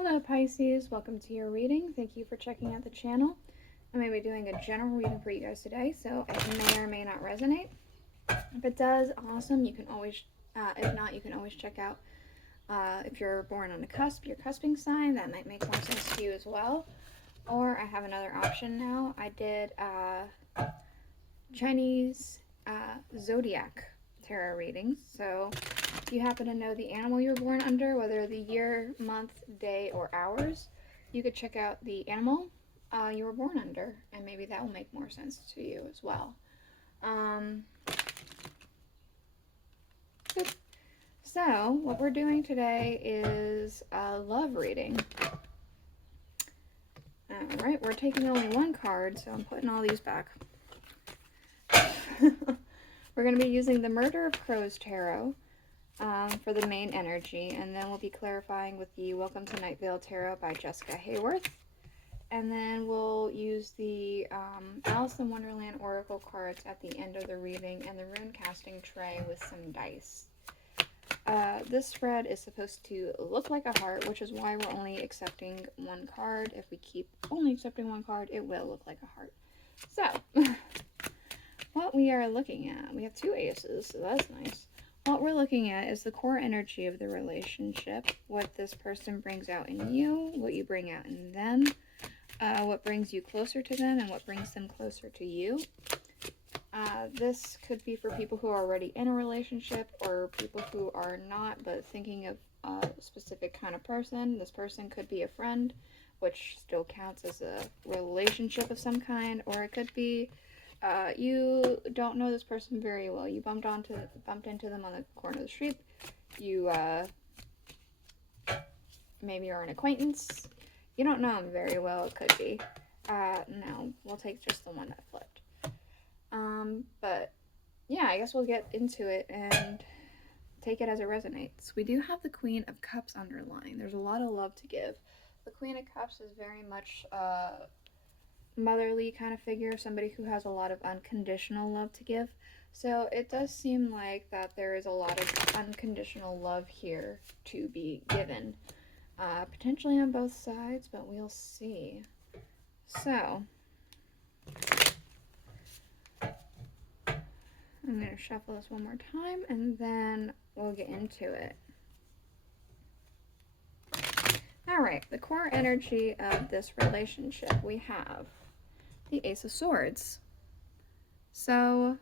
Hello Pisces, welcome to your reading. Thank you for checking out the channel. I'm going to be doing a general reading for you guys today, so it may or may not resonate. If it does, awesome. You can always, if not, you can always check out if you're born on the cusp, your cusping sign. That might make more sense to you as well. Or I have another option now. I did Chinese zodiac tarot readings. So if you happen to know the animal you were born under, whether the year, month, day, or hours, you could check out the animal you were born under, and maybe that will make more sense to you as well. Good. So what we're doing today is a love reading. Alright, we're taking only one card, so I'm putting all these back. We're going to be using the Murder of Crows Tarot for the main energy, and then we'll be clarifying with the Welcome to Night Vale Tarot by Jessica Hayward. And then we'll use the Alice in Wonderland Oracle cards at the end of the reading and the rune casting tray with some dice. This spread is supposed to look like a heart, which is why we're only accepting one card. If we keep only accepting one card, it will look like a heart. So, what we are looking at, we have two aces, so that's nice. What we're looking at is the core energy of the relationship, what this person brings out in you, what you bring out in them, what brings you closer to them, and what brings them closer to you. This could be for people who are already in a relationship or people who are not but thinking of a specific kind of person. This person could be a friend, which still counts as a relationship of some kind, or it could be you don't know this person very well. You bumped into them on the corner of the street. You maybe are an acquaintance. You don't know them very well. It could be. No, we'll take just the one that flipped. But yeah, I guess we'll get into it and take it as it resonates. We do have the Queen of Cups underlying. There's a lot of love to give. The Queen of Cups is very much motherly kind of figure, somebody who has a lot of unconditional love to give. So it does seem like that there is a lot of unconditional love here to be given. Potentially on both sides, but we'll see. So, I'm going to shuffle this one more time, and then we'll get into it. Alright, the core energy of this relationship, we have the Ace of Swords. So,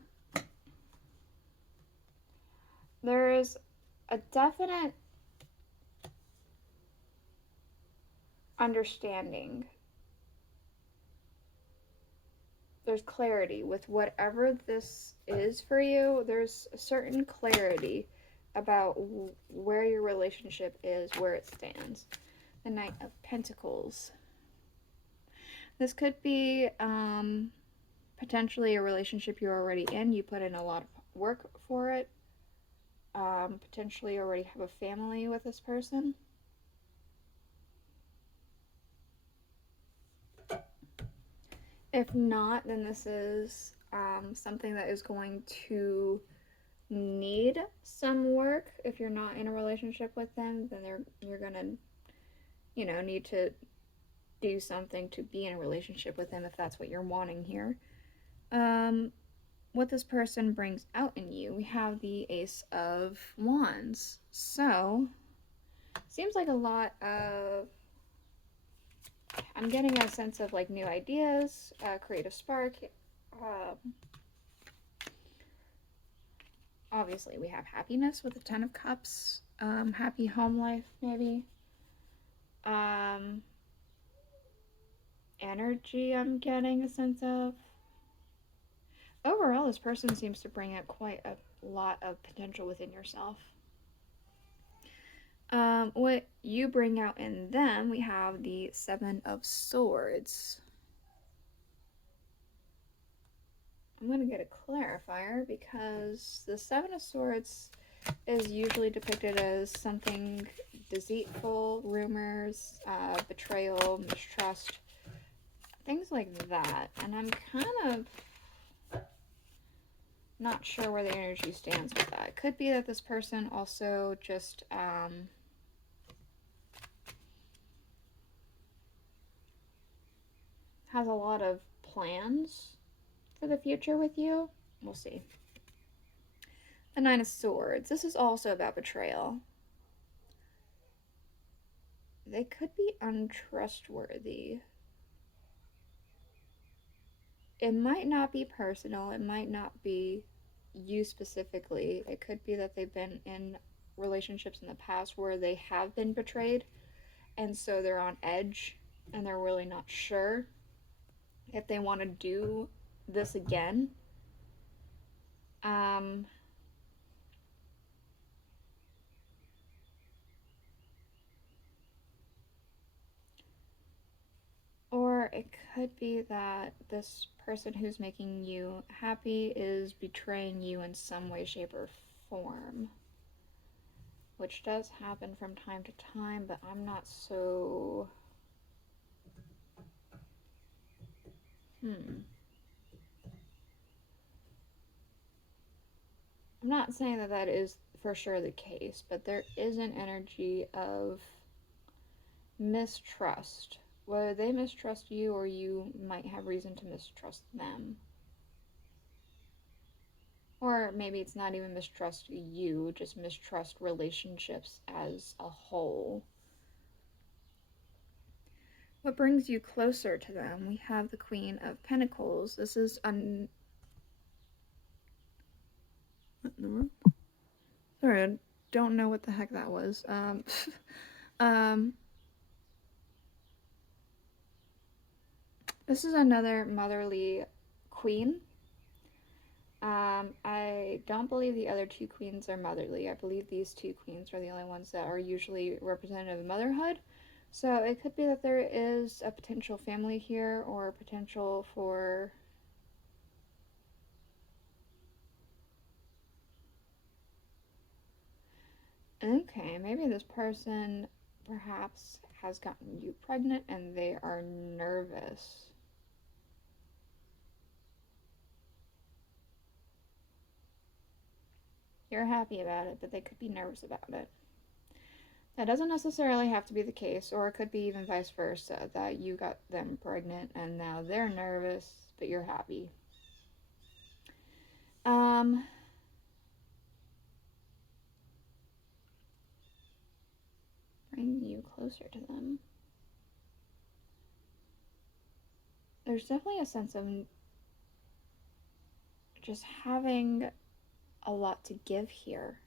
there's a definite understanding. There's clarity with whatever this is for you. There's a certain clarity about where your relationship is, where it stands. The Knight of Pentacles. This could be potentially a relationship you're already in. You put in a lot of work for it. Potentially already have a family with this person. If not, then this is something that is going to need some work. If you're not in a relationship with them, then you're gonna, need to do something to be in a relationship with them if that's what you're wanting here. What this person brings out in you, we have the Ace of Wands. So, seems like a lot of, I'm getting a sense of like new ideas, creative spark. Obviously, we have happiness with the Ten of Cups, happy home life, maybe. Energy, I'm getting a sense of. Overall, this person seems to bring out quite a lot of potential within yourself. What you bring out in them, we have the Seven of Swords. I'm going to get a clarifier because the Seven of Swords is usually depicted as something deceitful, rumors, betrayal, mistrust, things like that. And I'm kind of not sure where the energy stands with that. It could be that this person also just has a lot of plans for the future with you. We'll see. The Nine of Swords. This is also about betrayal. They could be untrustworthy. It might not be personal. It might not be you specifically. It could be that they've been in relationships in the past where they have been betrayed, and so they're on edge and they're really not sure if they want to do this again. Or it could be that this person who's making you happy is betraying you in some way, shape, or form. Which does happen from time to time, but I'm not so... I'm not saying that that is for sure the case, but there is an energy of mistrust. Whether they mistrust you or you might have reason to mistrust them. Or maybe it's not even mistrust you, just mistrust relationships as a whole. What brings you closer to them? We have the Queen of Pentacles. This is what in the world? Sorry, I don't know what the heck that was. This is another motherly queen. I don't believe the other two queens are motherly. I believe these two queens are the only ones that are usually representative of motherhood. So it could be that there is a potential family here or potential for... Okay, maybe this person perhaps has gotten you pregnant and they are nervous. You're happy about it, but they could be nervous about it. That doesn't necessarily have to be the case, or it could be even vice versa, that you got them pregnant and now they're nervous, but you're happy. Bring you closer to them. There's definitely a sense of just having a lot to give here.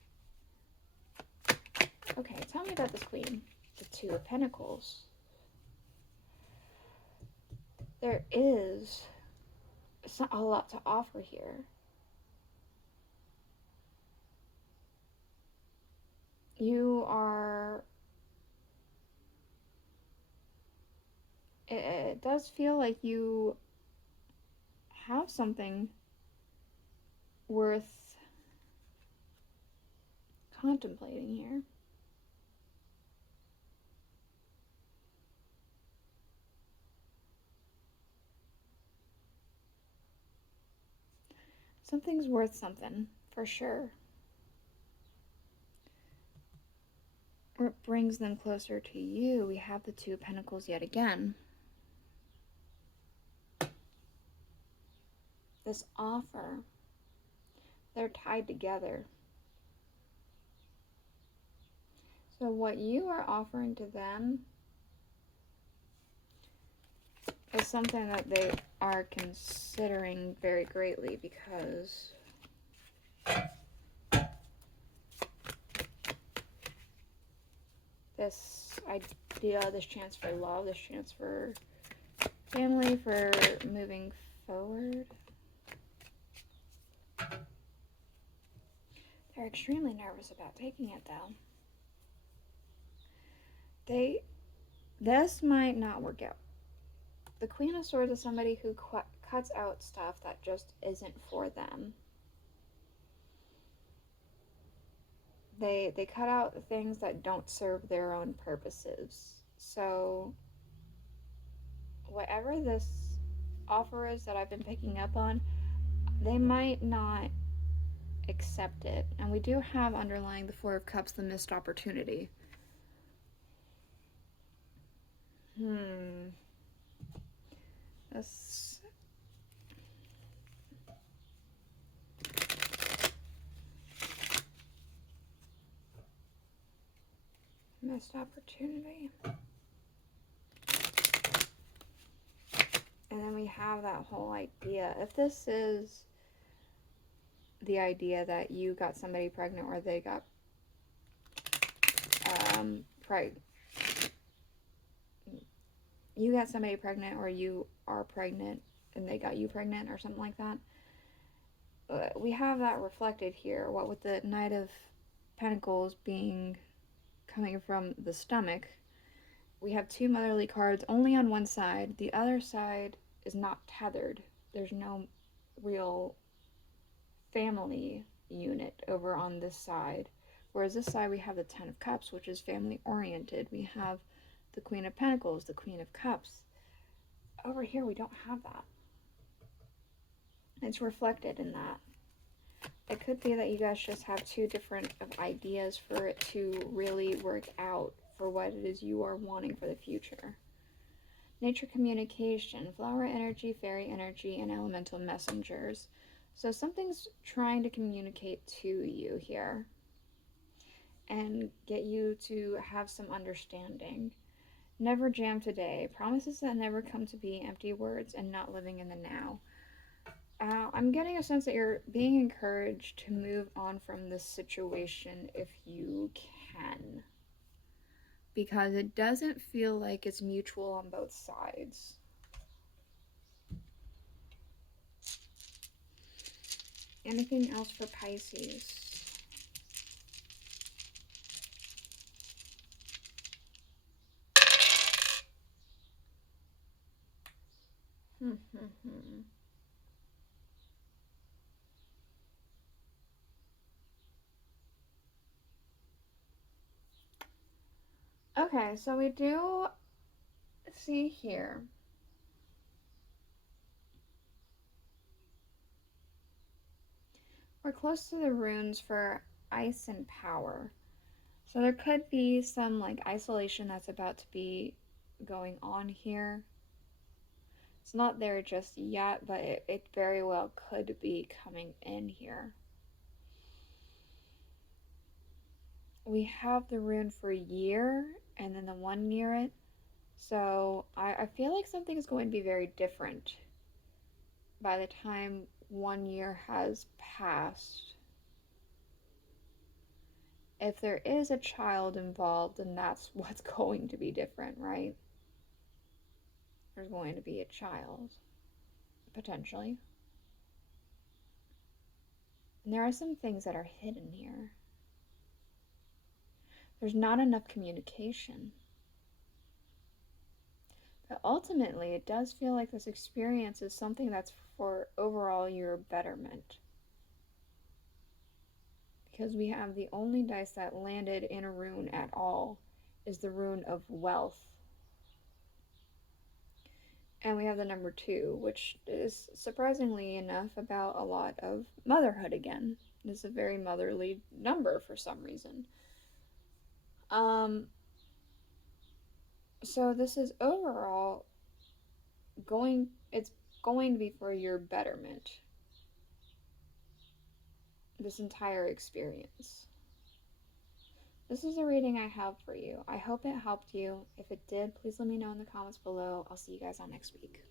Okay, tell me about this queen. The Two of Pentacles. There is a lot to offer here. You are... It does feel like you have something worth contemplating here. Something's worth something, for sure. What brings them closer to you? We have the Two of Pentacles yet again. This offer, they're tied together. So what you are offering to them is something that they are considering very greatly, because this idea, this chance for love, this chance for family, for moving forward. They're extremely nervous about taking it, though. This might not work out. The Queen of Swords is somebody who cuts out stuff that just isn't for them. They cut out things that don't serve their own purposes. So whatever this offer is that I've been picking up on, they might not accept it. And we do have underlying the Four of Cups, the missed opportunity. This missed opportunity. And then we have that whole idea. If this is the idea that you got somebody pregnant or they got you got somebody pregnant or you are pregnant and they got you pregnant or something like that, we have that reflected here. What with the Knight of Pentacles being coming from the stomach, we have two motherly cards only on one side. The other side is not tethered. There's no real family unit over on this side. Whereas this side we have the Ten of Cups, which is family oriented. We have the Queen of Pentacles, the Queen of Cups. Over here we don't have that. It's reflected in that. It could be that you guys just have two different ideas for it to really work out for what it is you are wanting for the future. Nature communication, flower energy, fairy energy, and elemental messengers. So something's trying to communicate to you here and get you to have some understanding. Never jam today. Promises that never come to be, empty words, and not living in the now. I'm getting a sense that you're being encouraged to move on from this situation if you can. Because it doesn't feel like it's mutual on both sides. Anything else for Pisces? Okay, so we do see here we're close to the runes for ice and power. So there could be some like isolation that's about to be going on here. It's not there just yet, but it very well could be coming in here. We have the rune for year and then the one near it. So I feel like something is going to be very different by the time 1 year has passed. If there is a child involved, then that's what's going to be different, right? There's going to be a child, potentially. And there are some things that are hidden here. There's not enough communication. But ultimately, it does feel like this experience is something that's for overall your betterment. Because we have the only dice that landed in a rune at all is the rune of wealth. And we have the number 2, which is surprisingly enough about a lot of motherhood again. It's a very motherly number for some reason. So this is overall it's going to be for your betterment. This entire experience. This is a reading I have for you. I hope it helped you. If it did, please let me know in the comments below. I'll see you guys on next week.